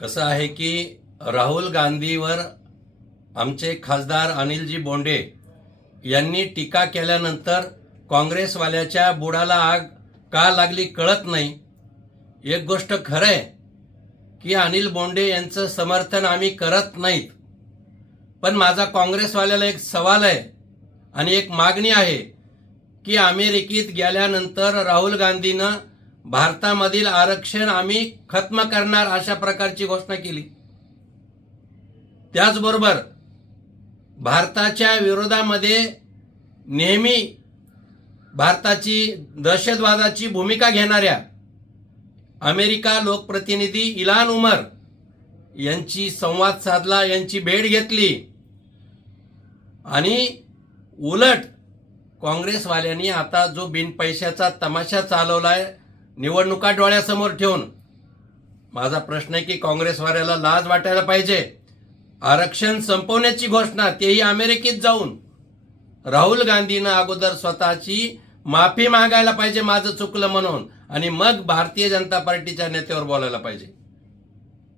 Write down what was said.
कसं आहे की राहुल गांधीवर आमचे खासदार अनिलजी बोंडे यांनी टीका केल्यानंतर काँग्रेसवाल्याच्या बुडाला आग का लागली कळत नाही. एक गोष्ट खरं आहे की अनिल बोंडे यांचं समर्थन आम्ही करत नाहीत. पण माझा काँग्रेसवाल्याला एक सवाल आहे आणि एक मागणी आहे की अमेरिकेत गेल्यानंतर राहुल गांधीनं भारतामधील आरक्षण आम्ही खत्म करणार अशा प्रकारची घोषणा केली. त्याचबरोबर भारताच्या विरोधामध्ये नेहमी भारताची दहशतवादाची भूमिका घेणाऱ्या अमेरिका लोकप्रतिनिधी इलान उमर यांची संवाद साधला यांची भेट घेतली. आणि उलट काँग्रेसवाल्यांनी आता जो बिनपैशाचा तमाशा चालवलाय निवडणुका डोळ्यासमोर ठेवून माझा प्रश्न आहे की काँग्रेसवाल्याला लाज वाटायला पाहिजे? आरक्षण संपवण्याची घोषणा तेही अमेरिकेत जाऊन. राहुल गांधीनं अगोदर स्वतःची माफी मागायला पाहिजे माझं चुकलं म्हणून. आणि मग भारतीय जनता पार्टीच्या नेत्यावर बोलायला पाहिजे.